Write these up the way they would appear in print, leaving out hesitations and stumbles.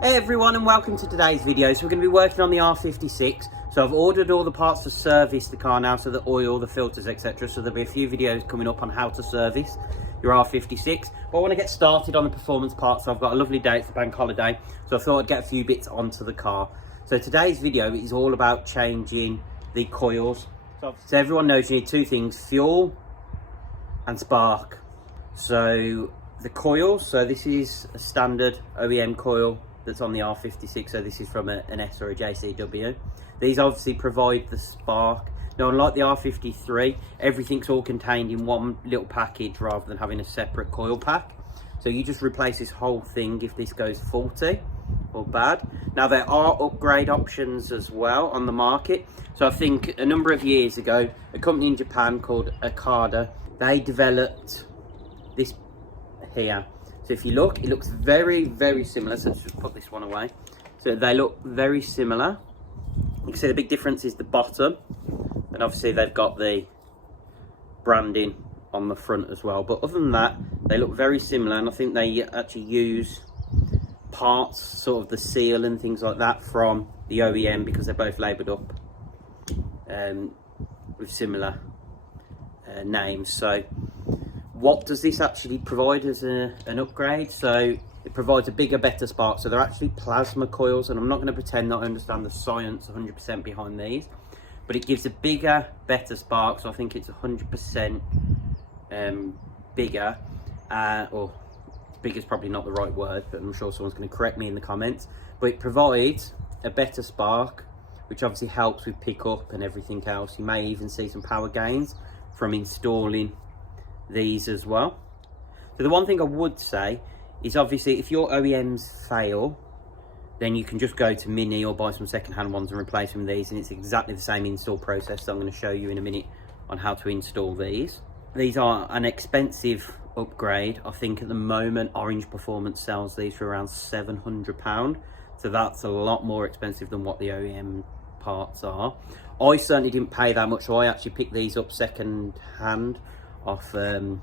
Hey everyone, and welcome to today's video. So we're going to be working on the R56. So I've ordered all the parts to service the car now, so the oil, the filters, etc. So there'll be a few videos coming up on how to service your R56. But I want to get started on the performance parts. So I've got a lovely day for bank holiday, so I thought I'd get a few bits onto the car. So today's video is all about changing the coils. So everyone knows you need two things: fuel and spark. So the coils, so this is a standard OEM coil that's on the R56, so this is from an S or a JCW. These obviously provide the spark. Now, unlike the R53, everything's all contained in one little package rather than having a separate coil pack. So you just replace this whole thing if this goes faulty or bad. Now, there are upgrade options as well on the market. So I think a number of years ago, a company in Japan called Okada, they developed this here. So if you look, it looks very, very similar. So let's just put this one away. So they look very similar. You can see the big difference is the bottom. And obviously they've got the branding on the front as well. But other than that, they look very similar. And I think they actually use parts, sort of the seal and things like that from the OEM, because they're both labelled up with similar names. So what does this actually provide as an upgrade? So it provides a bigger, better spark. So they're actually plasma coils, and I'm not going to pretend that I understand the science 100% behind these, but it gives a bigger, better spark. So I think it's 100% bigger, or bigger is probably not the right word, but I'm sure someone's going to correct me in the comments. But it provides a better spark, which obviously helps with pickup and everything else. You may even see some power gains from installing these as well. So the one thing I would say is, obviously, if your OEMs fail, then you can just go to Mini or buy some second-hand ones and replace them with these, and it's exactly the same install process that I'm going to show you in a minute on how to install these. These are an expensive upgrade. I think at the moment Orange Performance sells these for around £700, so that's a lot more expensive than what the OEM parts are. I certainly didn't pay that much, so I actually picked these up second-hand off one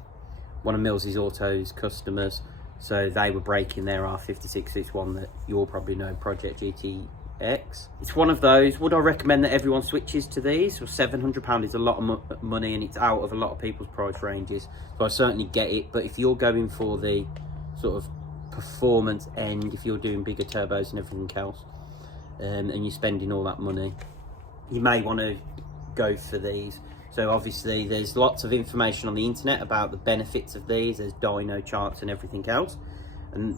of Mills's Auto's customers. So they were breaking their R56. It's one that you'll probably know, Project GTX. It's one of those. Would I recommend that everyone switches to these? Well, £700 is a lot of money, and it's out of a lot of people's price ranges, so I certainly get it. But if you're going for the sort of performance end, if you're doing bigger turbos and everything else, and you're spending all that money, you may want to go for these. So obviously there's lots of information on the internet about the benefits of these. There's dyno charts and everything else. And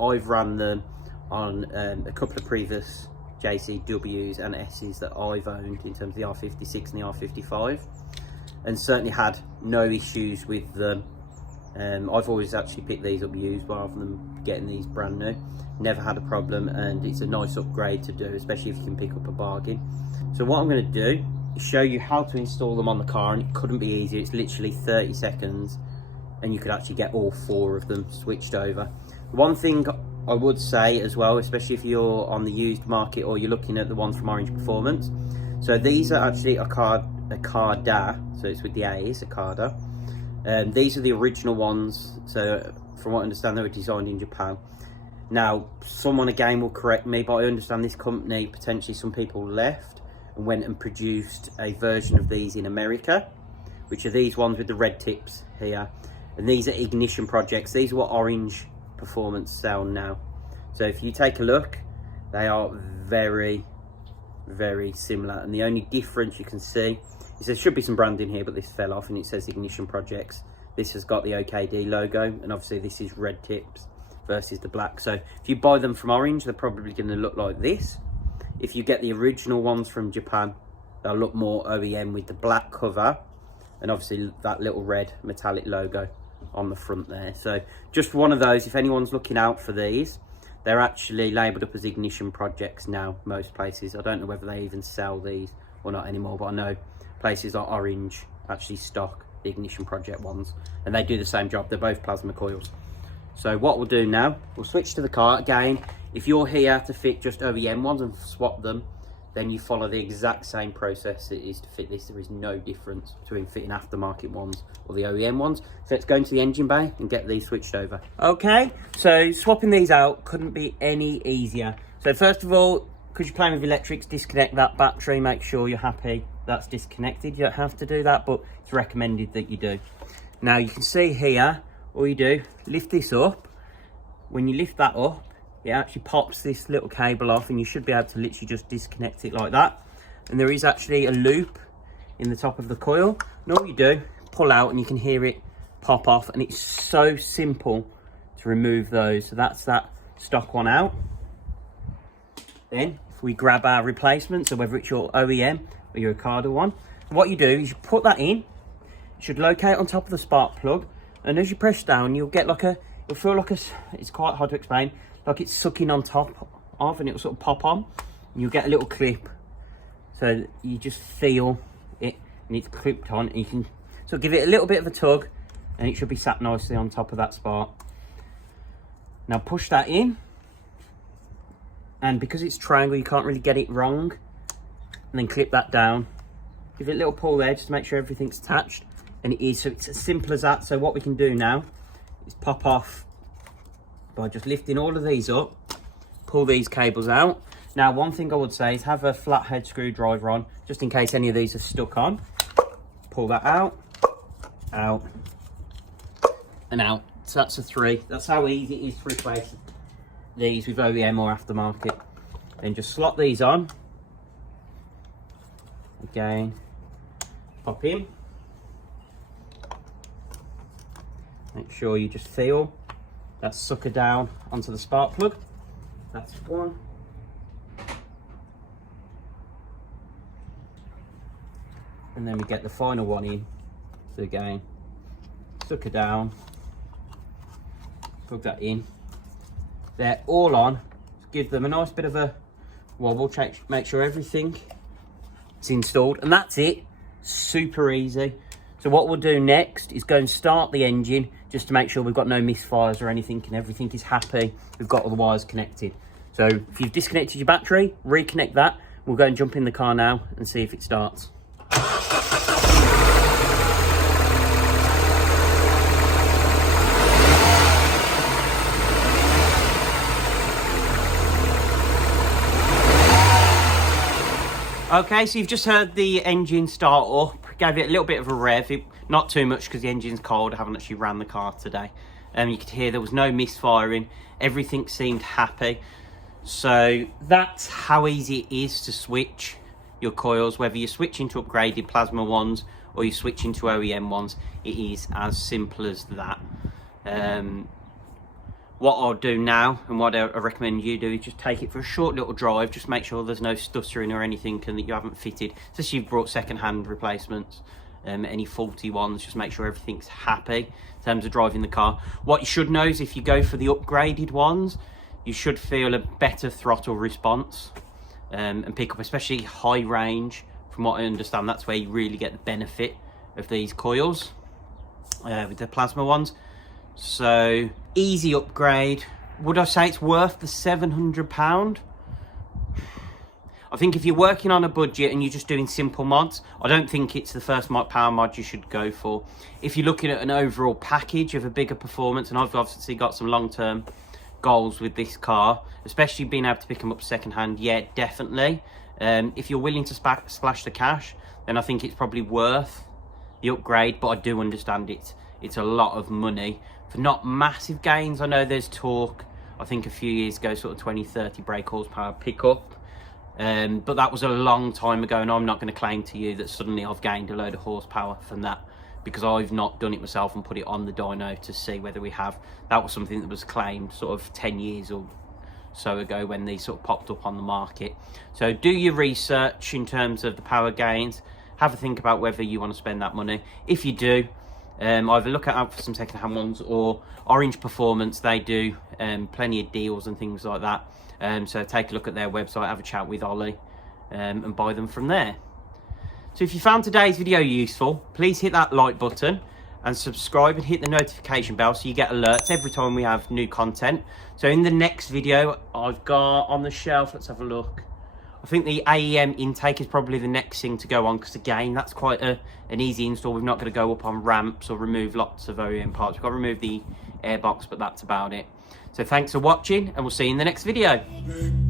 I've run them on a couple of previous JCWs and S's that I've owned in terms of the R56 and the R55. And certainly had no issues with them. I've always actually picked these up used rather than getting these brand new. Never had a problem, and it's a nice upgrade to do, especially if you can pick up a bargain. So what I'm going to do, show you how to install them on the car, and it couldn't be easier. It's literally 30 seconds and you could actually get all four of them switched over. One thing I would say as well, especially if you're on the used market or you're looking at the ones from Orange Performance, so these are actually Okada, so it's with the A's, Okada. These are the original ones, so from what I understand they were designed in Japan. Now, someone again will correct me, but I understand this company, potentially some people left and went and produced a version of these in America, which are these ones with the red tips here. And these are ignition projects. These are what Orange Performance sell now. So if you take a look, they are very, very similar. And the only difference you can see is there should be some branding here, but this fell off and it says ignition projects. This has got the OKD logo, and obviously this is red tips versus the black. So if you buy them from Orange, they're probably going to look like this. If you get the original ones from Japan, they'll look more OEM with the black cover and obviously that little red metallic logo on the front there. So just one of those. If anyone's looking out for these, they're actually labelled up as ignition projects now, most places. I don't know whether they even sell these or not anymore, but I know places like Orange actually stock the ignition project ones, and they do the same job. They're both plasma coils. So what we'll do now, we'll switch to the car. Again, if you're here to fit just OEM ones and swap them, then you follow the exact same process it is to fit this. There is no difference between fitting aftermarket ones or the OEM ones. So let's go into the engine bay and get these switched over. Okay, so swapping these out couldn't be any easier. So first of all, because you're playing with electrics, disconnect that battery, make sure you're happy that's disconnected. You don't have to do that, but it's recommended that you do. Now you can see here, all you do, lift this up. When you lift that up, it actually pops this little cable off, and you should be able to literally just disconnect it like that. And there is actually a loop in the top of the coil. And all you do, pull out, and you can hear it pop off, and it's so simple to remove those. So that's that stock one out. Then if we grab our replacement, so whether it's your OEM or your Okada one, what you do is you put that in. It should locate on top of the spark plug, and as you press down, you'll get like a, it'll feel like a, it's quite hard to explain, like it's sucking on top of, and it'll sort of pop on, and you'll get a little clip. So you just feel it, and it's clipped on, and you can sort of give it a little bit of a tug, and it should be sat nicely on top of that spark. Now push that in, and because it's triangle, you can't really get it wrong, and then clip that down. Give it a little pull there just to make sure everything's attached, and it is. So it's as simple as that. So what we can do now is pop off by just lifting all of these up, pull these cables out. Now one thing I would say is have a flathead screwdriver on, just in case any of these are stuck on. Pull that out, out, and out. So that's a 3. That's how easy it is to replace these with OEM or aftermarket. Then just slot these on. Again, pop in. Make sure you just feel that sucker down onto the spark plug. That's one. And then we get the final one in. So again, sucker down, plug that in. They're all on. Give them a nice bit of a wobble, check, make sure everything is installed, and that's it. Super easy. So what we'll do next is go and start the engine, just to make sure we've got no misfires or anything, and everything is happy. We've got all the wires connected. So if you've disconnected your battery, reconnect that. We'll go and jump in the car now and see if it starts. Okay, so you've just heard the engine start up. Gave it a little bit of a rev, not too much because the engine's cold. I haven't actually ran the car today. You could hear there was no misfiring. Everything seemed happy. So that's how easy it is to switch your coils, whether you're switching to upgraded plasma ones or you're switching to OEM ones. It is as simple as that. What I'll do now, and what I recommend you do, is just take it for a short little drive. Just make sure there's no stuttering or anything and that you haven't fitted, especially if you've brought second-hand replacements, any faulty ones. Just make sure everything's happy in terms of driving the car. What you should know is if you go for the upgraded ones, you should feel a better throttle response and pick up, especially high range. From what I understand, that's where you really get the benefit of these coils with the plasma ones. So easy upgrade. Would I say it's worth the £700? I think if you're working on a budget and you're just doing simple mods, I don't think it's the first power mod you should go for. If you're looking at an overall package of a bigger performance, and I've obviously got some long-term goals with this car, especially being able to pick them up second-hand, yeah, definitely. If you're willing to splash the cash, then I think it's probably worth the upgrade, but I do understand it's a lot of money for not massive gains. I know there's talk, I think a few years ago, sort of 20-30 brake horsepower pickup, but that was a long time ago, and I'm not going to claim to you that suddenly I've gained a load of horsepower from that, because I've not done it myself and put it on the dyno to see whether we have. That was something that was claimed sort of 10 years or so ago when these sort of popped up on the market. So do your research in terms of the power gains. Have a think about whether you want to spend that money. If you do, either look out for some second-hand ones, or Orange Performance. They do plenty of deals and things like that. So take a look at their website, have a chat with Ollie, and buy them from there. So if you found today's video useful, please hit that like button and subscribe and hit the notification bell so you get alerts every time we have new content. So in the next video, I've got on the shelf, let's have a look, I think the AEM intake is probably the next thing to go on, because again, that's quite an easy install. We're not going to go up on ramps or remove lots of OEM parts. We've got to remove the airbox, but that's about it. So thanks for watching, and we'll see you in the next video.